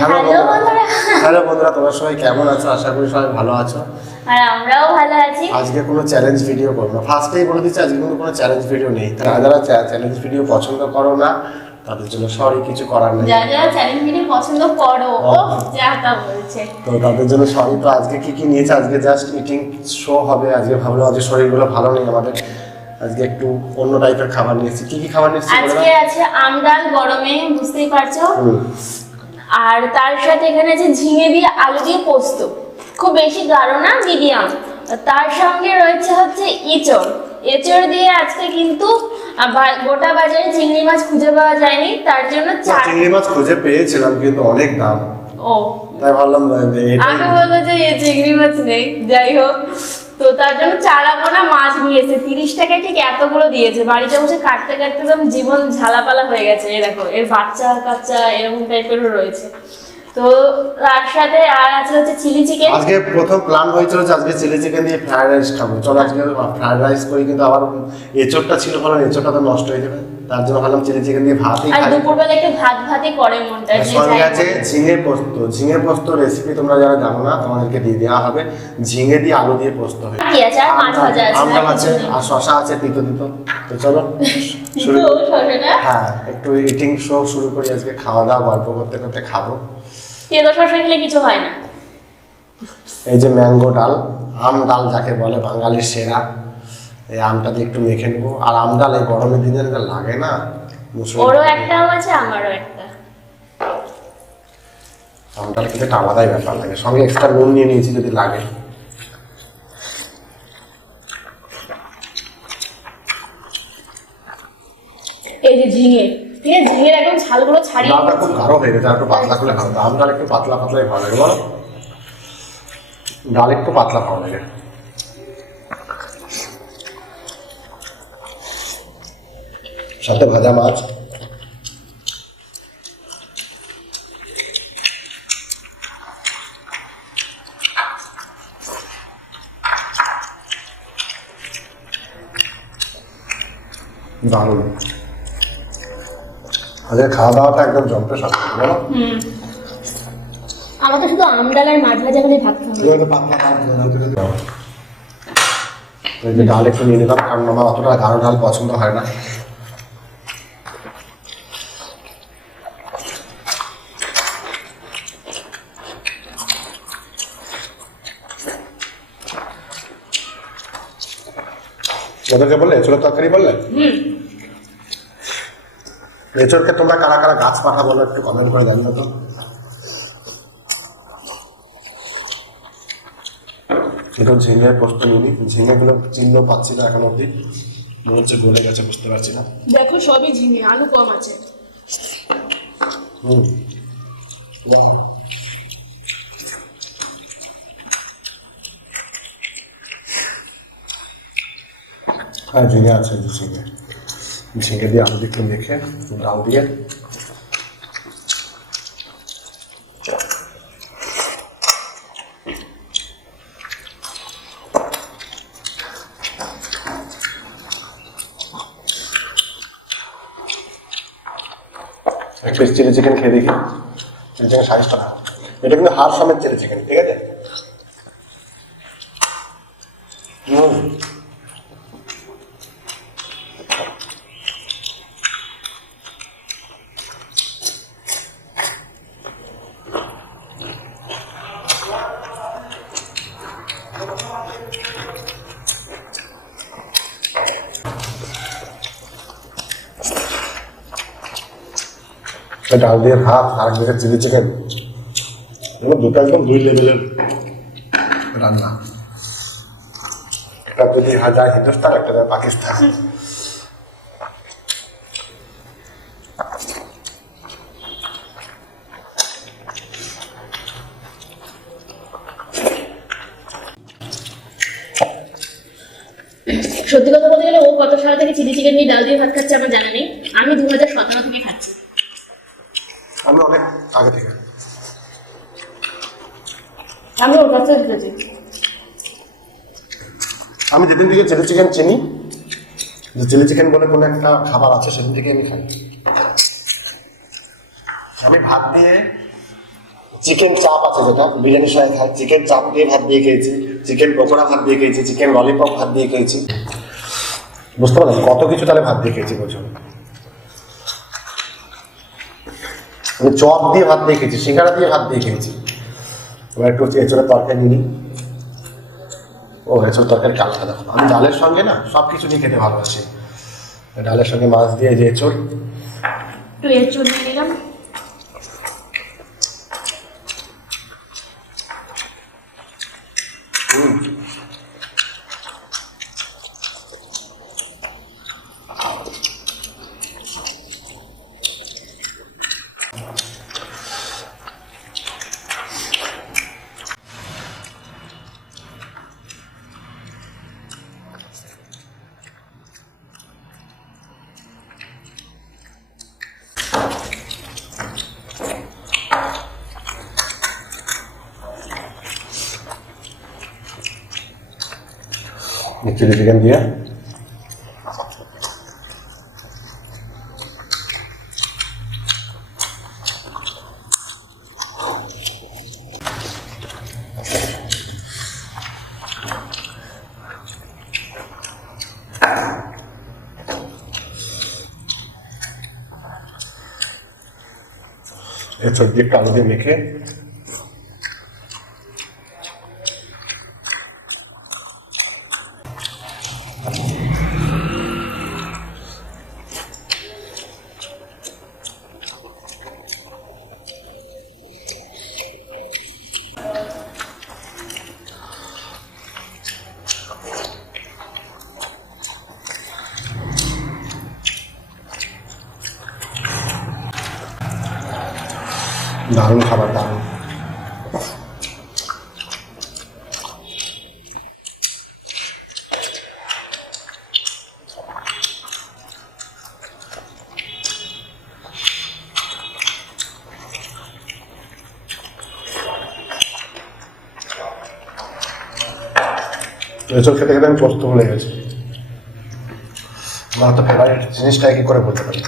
Hello বন্ধুরা। Hello বন্ধুরা তোমরা সবাই কেমন আছো? আশা করি সবাই ভালো আছো। আর আমরাও ভালো আছি। আজকে কোনো চ্যালেঞ্জ ভিডিও করব না। ফার্স্টেই বলে দিচ্ছি আজকে কিন্তু কোনো চ্যালেঞ্জ ভিডিও নেই। যারা যারা চ্যালেঞ্জ ভিডিও পছন্দ করো না তাদের জন্য সরি কিছু করার নেই। যারা যারা চ্যালেঞ্জ ভিডিও পছন্দ করো ও। যা তা বলছে। তো তাদের জন্য সরি তো আজকে কি কি নিয়েছে? আজকে জাস্ট ইটিং শো হবে। আজকে ভাবলাম আজকে শরীরগুলো ভালো নেই আমাদের। আজকে একটু অন্য টাইপের খাবার নিয়েছি। কি কি খাবার নিয়েছি আজকে? আছে আমডাল গরমে বুঝতেই পারছ। আর তার সাথে এখানে আছে ঝিঙে দিয়ে আলু দিয়ে পোস্ত। খুব বেশি গাঢ় না মিডিয়াম তার সঙ্গে রয়েছে হচ্ছে ইচড় এচড় দিয়ে আজকে কিন্তু গোটা বাজারে চিংড়ি মাছ খুঁজে পাওয়া যায়নি। তার জন্য চিংড়ি মাছ খুঁজে পেয়েছিলাম কিন্তু অনেক দাম। ও। তাই ভাবলাম আমি বলব যে চিংড়ি মাছ নেই যাই হোক। তো তার জন্য চারাবো না, মাছ নিয়েছে। তিরিশ টাকায় ঠিক এতগুলো দিয়েছে। বাড়িতে বসে কাটতে কাটতে জীবন ঝালাপালা হয়ে গেছে। দেখো, এর বাচ্চা কাচ্চা এরকম টাইপেরও রয়েছে। তো তার সাথে আর আছে হচ্ছে চিলি চিকেন। আজকে প্রথম প্ল্যান হয়েছিল যে আজকে চিলি চিকেন দিয়ে ফ্রাইড রাইস খাব। চলো আজকে ফ্রাইড রাইস করি কিন্তু আবার এঁচোড়টা ছিল এঁচোড়টা তো নষ্ট হয়ে যাবে। তার জন্য ভাবলাম চিলি চিকেন দিয়ে ভাতই আর দুপুরবেলা একটু ভাত ভাতই করে মনটা সঙ্গে আছে ঝিঙে পোস্ত। ঝিঙে পোস্ত রেসিপি তোমরা যারা জানো না তোমাদেরকে দিয়ে দেওয়া হবে। ঝিঙে দিয়ে আলু দিয়ে পোস্ত হয়। কি আছে? আর মাছ ভাজা আছে আছে আর শশা আছে তিতো তিতো। তো চলো শুরু হ্যাঁ একটু ইটিং শো শুরু করি আজকে। খাওয়া দাওয়া গল্প করতে করতে খাব। তেতো শসা খেলে কিছু হয় না। এই যে ম্যাঙ্গো ডাল আম ডাল যাকে বলে বাঙালির সেরা এই আমটা দিয়ে একটু মেখে নেব। আর আম ডাল এই গরমের দিনে যেটা লাগে না ওরও একটা আম আছে আমারও একটা। আম ডাল খেতে একটা আলাদাই ব্যাপার লাগে। সঙ্গে এক্সট্রা নুন নিয়ে নিয়েছি যদি লাগে। এই যে ঝিঙে। ঝিঙের একদম ছালগুলো ছাড়িয়ে ডালটা খুব গাঢ় হয়ে গেছে আর একটু পাতলা করে খাব আম ডাল একটু পাতলা পাতলাই ভালো লাগে বলো? ডাল একটু পাতলা ভালো লাগে। সাথে ভাজা মাছ। দারুণ। আজকে খাওয়া দাওয়াটা একদম জমতে সাথে বলো। হুম। আমাকে শুধু আমডাল আর মাছ ভাজা খালি ভাত খাওয়া যে ডাল একটু নিয়ে নিলাম কারণ আমার অতটা গাঢ় ডাল পছন্দ হয় না। ওদেরকে বললে এঁচড়ের তরকারি বললে? হুম। এঁচড়কে তোমরা কারা কারা গাছ পাঠা বলো একটু কমেন্ট করে জানিও তো। একটু ঝিঙে পোস্ত নিই ঝিঙেগুলো চিহ্ন পাচ্ছি না এখন অব্দি মনে হচ্ছে গলে গেছে বুঝতে পারছি না। দেখো সবই ঝিঙে আলু কম আছে। হুম। হ্যাঁ ঝিঙে আছে ঝিঙে। ঝিঙে দিয়ে আলু একটু মেখে ডাল দিয়ে। এক পিস চিলি চিকেন খেয়ে দেখি। চিলি চিকেন সাইজটা এটা কিন্তু হাফ সমেত চিলি চিকেন ঠিক আছে হুম ডাল দিয়ে ভাত আর একদিকে চিলি চিকেন এগুলো দুটো একদম দুই লেভেলের রান্না। একটা যদি যায় হিন্দুস্তান, একটা যায় পাকিস্তান। সত্যি কথা বলতে গেলে ও কত সাল থেকে চিলি চিকেন দিয়ে ডাল দিয়ে ভাত খাচ্ছে, আমার জানা নেই। আমি দু হাজার সতেরো থেকে খাচ্ছি আমি অনেক আগে থেকে আমি ওর কাছে খেয়েছি আমি যেদিন থেকে চিলি চিকেন চিনি। যে চিলি চিকেন বলে কোনো একটা খাবার আছে সেদিন থেকে আমি খাই। আমি ভাত দিয়ে চিকেন চাপ আছে যেটা বিরিয়ানির সঙ্গে খায় চিকেন চাপ দিয়ে ভাত দিয়ে খেয়েছি চিকেন পকোড়া ভাত দিয়ে খেয়েছি চিকেন ললিপপ ভাত দিয়ে খেয়েছি। বুঝতে পারলাম কত কিছু তাহলে ভাত দিয়ে খেয়েছি বলছো আমি চপ দিয়ে ভাত দিয়ে খেয়েছি সিঙ্গারা দিয়ে ভাত দিয়ে খেয়েছি। এবার একটু এঁচড়ের তরকারি নিই। ও এসব তরকারি কালারটা দেখো। আমি ডালের সঙ্গে না সব কিছু নিয়ে খেতে ভালোবাসি। ডালের সঙ্গে মাছ দিয়ে যে এঁচড় একটু এর নিয়ে নিলাম। চিলি চিকেন দিয়ে এছাড়া দিয়ে কালো দিয়ে মেখে দারুণ খাবার, দারুণ। এসব খেতে খেতে আমি প্রস্তুত ভুলে গেছি। আমার তো ফেভারিট জিনিসটা কি করে বলতে পারি?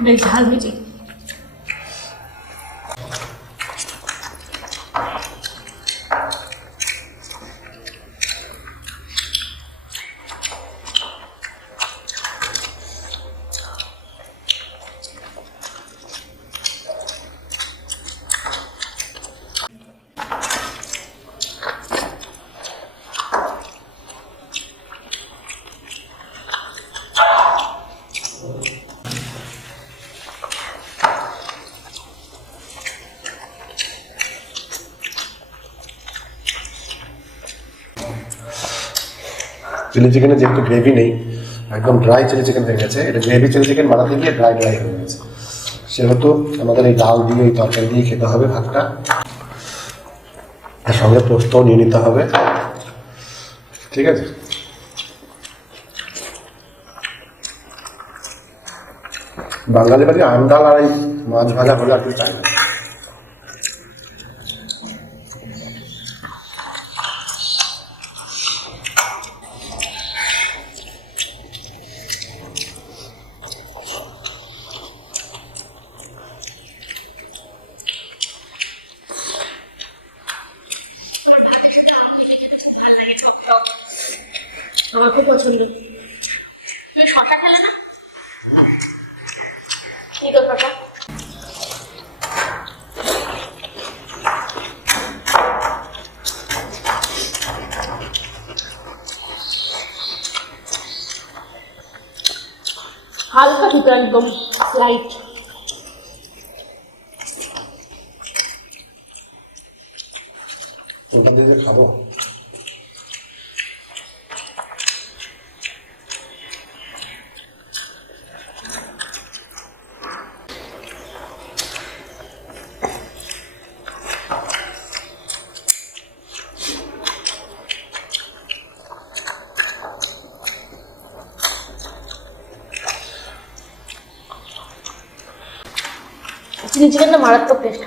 Udah. চিলি চিকেনে যেহেতু গ্রেভি নেই, একদম ড্রাই চিলি চিকেন হয়ে গেছে। এটা গ্রেভি চিলি চিকেন বানাতে গিয়ে ড্রাই ড্রাই হয়ে গেছে। সেহেতু আমাদের এই ডাল দিয়ে, এই তরকারি দিয়ে খেতে হবে ভাতটা। তার সঙ্গে পোস্তও নিয়ে নিতে হবে। ঠিক আছে? বাঙালি বাড়ি আম ডাল আর এই মাছ ভাজা হলে আর কিছু চাই না। আমার খুব পছন্দ। তুমি শশা খেলে না? কি তো শশা হালকা দুটো একদম লাইট কোনটা দিয়ে খাব? চিলি চিকেনটা মারাত্মক টেস্ট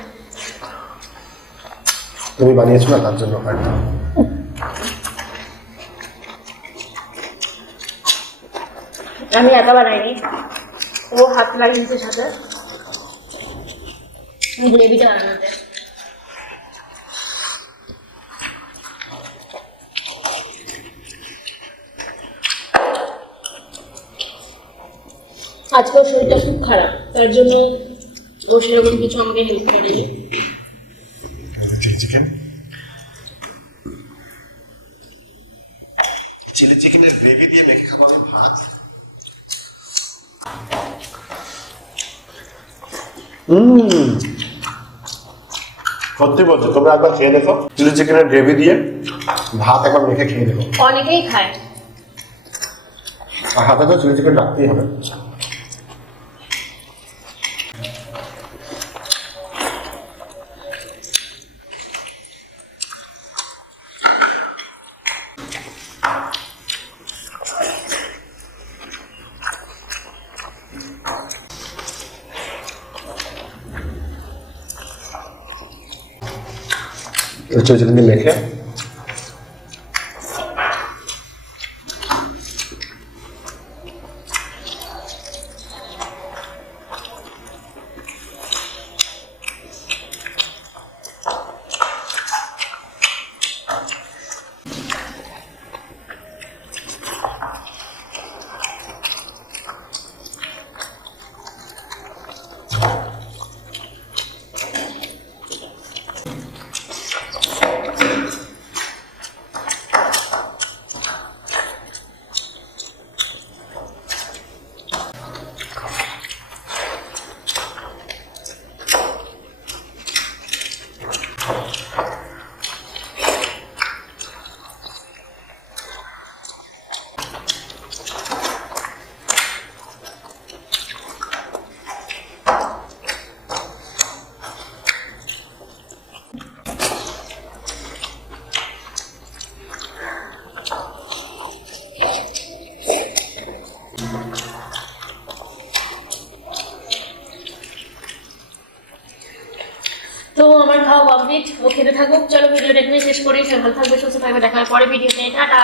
তুমি বানিয়েছো না তার জন্য হয়তো। আমি একা বানাইনি। ও হাত লাগিয়েছে সাথে। গ্রেভিটা বানানোতে আজকে ওর শরীরটা খুব খারাপ তার জন্য ও সেরকম কিছু আমাকে হেল্প করেনি। চিলি চিকেন চিলি চিকেনের গ্রেভি দিয়ে মেখে খাব আমি ভাত। হুম। সত্যি বলছো তোমরা একবার খেয়ে দেখো। চিলি চিকেনের গ্রেভি দিয়ে ভাত একবার মেখে খেয়ে দেখো। অনেকেই খায়। আর হাতে তো চিলি চিকেন রাখতেই হবে। চিলি চিকেন দিয়ে মেখে তো আমার খাওয়া কমপ্লিট ও থাকুক, চলো ভিডিওটা এখানে শেষ করি। ভালো থাকবে, সুস্থ থাকবে, দেখার পরে ভিডিওতে। টাটা!